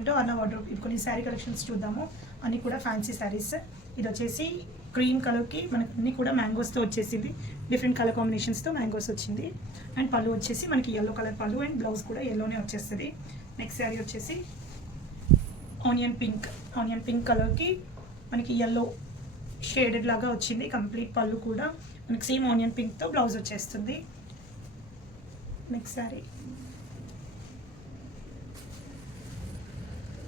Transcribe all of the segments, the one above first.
Welcome to అన్న wardrobe. ఇప్పుడు కొన్ని శారీ కలెక్షన్స్ చూద్దాము. అన్నీ కూడా ఫ్యాన్సీ శారీస్. ఇది వచ్చేసి క్రీమ్ కలర్కి మనకి అన్నీ కూడా మ్యాంగోస్తో వచ్చేసింది. డిఫరెంట్ కలర్ కాంబినేషన్స్తో మ్యాంగోస్ వచ్చింది. అండ్ పళ్ళు వచ్చేసి మనకి ఎల్లో కలర్ పళ్ళు అండ్ బ్లౌజ్ కూడా ఎల్లోనే వచ్చేస్తుంది. నెక్స్ట్ శారీ వచ్చేసి ఆనియన్ పింక్ కలర్కి మనకి ఎల్లో షేడెడ్ లాగా వచ్చింది. కంప్లీట్ పళ్ళు కూడా మనకి సేమ్ ఆనియన్ పింక్తో బ్లౌజ్ వచ్చేస్తుంది. నెక్స్ట్ శారీ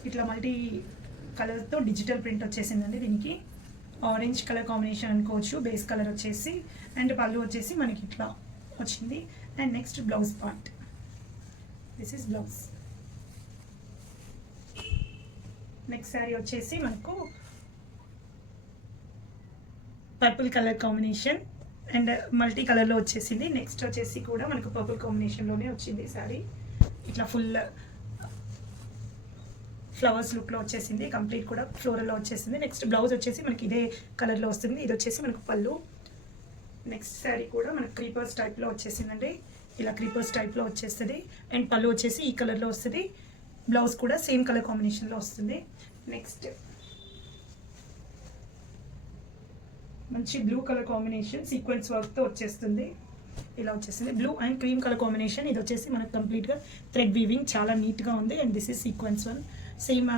ఇట్లా మల్టీ కలర్తో డిజిటల్ ప్రింట్ వచ్చేసిందండి. దీనికి ఆరెంజ్ కలర్ కాంబినేషన్ అనుకోవచ్చు. బేస్ కలర్ వచ్చేసి అండ్ పళ్ళు వచ్చేసి మనకి ఇట్లా వచ్చింది. And next blouse part, this is blouse. Next sari వచ్చేసి మనకు purple colour combination and multi కలర్లో వచ్చేసింది. నెక్స్ట్ వచ్చేసి కూడా మనకు పర్పుల్ కాంబినేషన్లోనే వచ్చింది శారీ. ఇట్లా ఫుల్ ఫ్లవర్స్ లుక్లో వచ్చేసింది. కంప్లీట్ కూడా ఫ్లోరల్లో వచ్చేసింది. నెక్స్ట్ బ్లౌజ్ వచ్చేసి మనకి ఇదే కలర్లో వస్తుంది. ఇది వచ్చేసి మనకు పళ్ళు. నెక్స్ట్ శారీ కూడా మనకు క్రీపర్స్ టైప్లో వచ్చేసిందండి. ఇలా క్రీపర్స్ టైప్లో వచ్చేస్తుంది. అండ్ పళ్ళు వచ్చేసి ఈ కలర్లో వస్తుంది. బ్లౌజ్ కూడా సేమ్ కలర్ కాంబినేషన్లో వస్తుంది. నెక్స్ట్ మంచి బ్లూ కలర్ కాంబినేషన్ సీక్వెన్స్ వర్క్తో వచ్చేస్తుంది. ఇలా వచ్చేసింది blue and cream colour combination. ఇది వచ్చేసి మనకు కంప్లీట్గా థ్రెడ్ వీవింగ్ చాలా నీట్గా ఉంది. And this is sequence one. Same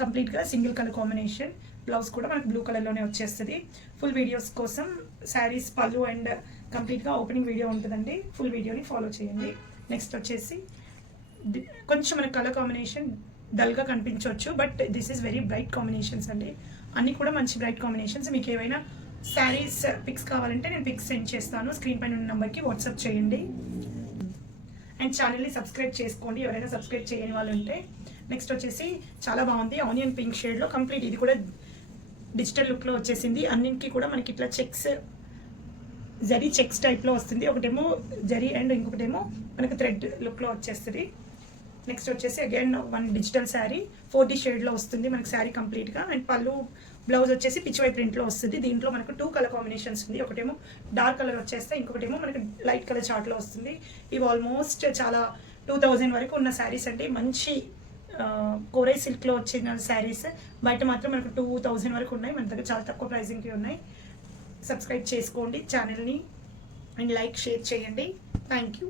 కంప్లీట్గా సింగిల్ కలర్ కాంబినేషన్. బ్లౌజ్ కూడా మనకు బ్లూ కలర్లోనే వచ్చేస్తుంది. ఫుల్ వీడియోస్ కోసం శారీస్ పళ్ళు అండ్ కంప్లీట్గా ఓపెనింగ్ వీడియో ఉంటుందండి. ఫుల్ వీడియోని ఫాలో చేయండి. నెక్స్ట్ వచ్చేసి కొంచెం మనకు కలర్ కాంబినేషన్ డల్గా కనిపించవచ్చు, but this is very bright combinations అండి. అన్నీ కూడా మంచి బ్రైట్ కాంబినేషన్స్. మీకు ఏవైనా శారీస్ పిక్స్ కావాలంటే నేను పిక్స్ సెండ్ చేస్తాను. స్క్రీన్ పైన ఉన్న నెంబర్కి వాట్సాప్ చేయండి. అండ్ ఛానల్ని సబ్స్క్రైబ్ చేసుకోండి ఎవరైనా సబ్స్క్రైబ్ చేయని వాళ్ళు ఉంటే. నెక్స్ట్ వచ్చేసి చాలా బాగుంది. ఆనియన్ పింక్ షేడ్లో కంప్లీట్ ఇది కూడా డిజిటల్ లుక్లో వచ్చేసింది. అన్నింటికి కూడా మనకి ఇట్లా జరీ చెక్స్ టైప్లో వస్తుంది. ఒకటేమో జరీ అండ్ ఇంకొకటేమో మనకు థ్రెడ్ లుక్లో వచ్చేస్తుంది. నెక్స్ట్ వచ్చేసి again one digital sari 4D షేడ్లో వస్తుంది మనకి శారీ కంప్లీట్గా. అండ్ పళ్ళు బ్లౌజ్ వచ్చేసి పిచ్వై ప్రింట్లో వస్తుంది. దీంట్లో మనకు 2 కలర్ కాంబినేషన్స్ ఉంది. ఒకటేమో డార్క్ కలర్ వచ్చేస్తే ఇంకొకటేమో మనకి లైట్ కలర్ చార్ట్లో వస్తుంది. ఇవి ఆల్మోస్ట్ చాలా 2000 వరకు ఉన్న శారీస్ అంటే మంచి కోరై సిల్క్లో వచ్చిన శారీస్. బయట మాత్రం మనకు 2000 వరకు ఉన్నాయి. మన దగ్గర చాలా తక్కువ ప్రైజింగ్కి ఉన్నాయి. సబ్స్క్రైబ్ చేసుకోండి ఛానల్ని అండ్ లైక్ షేర్ చేయండి. Thank you.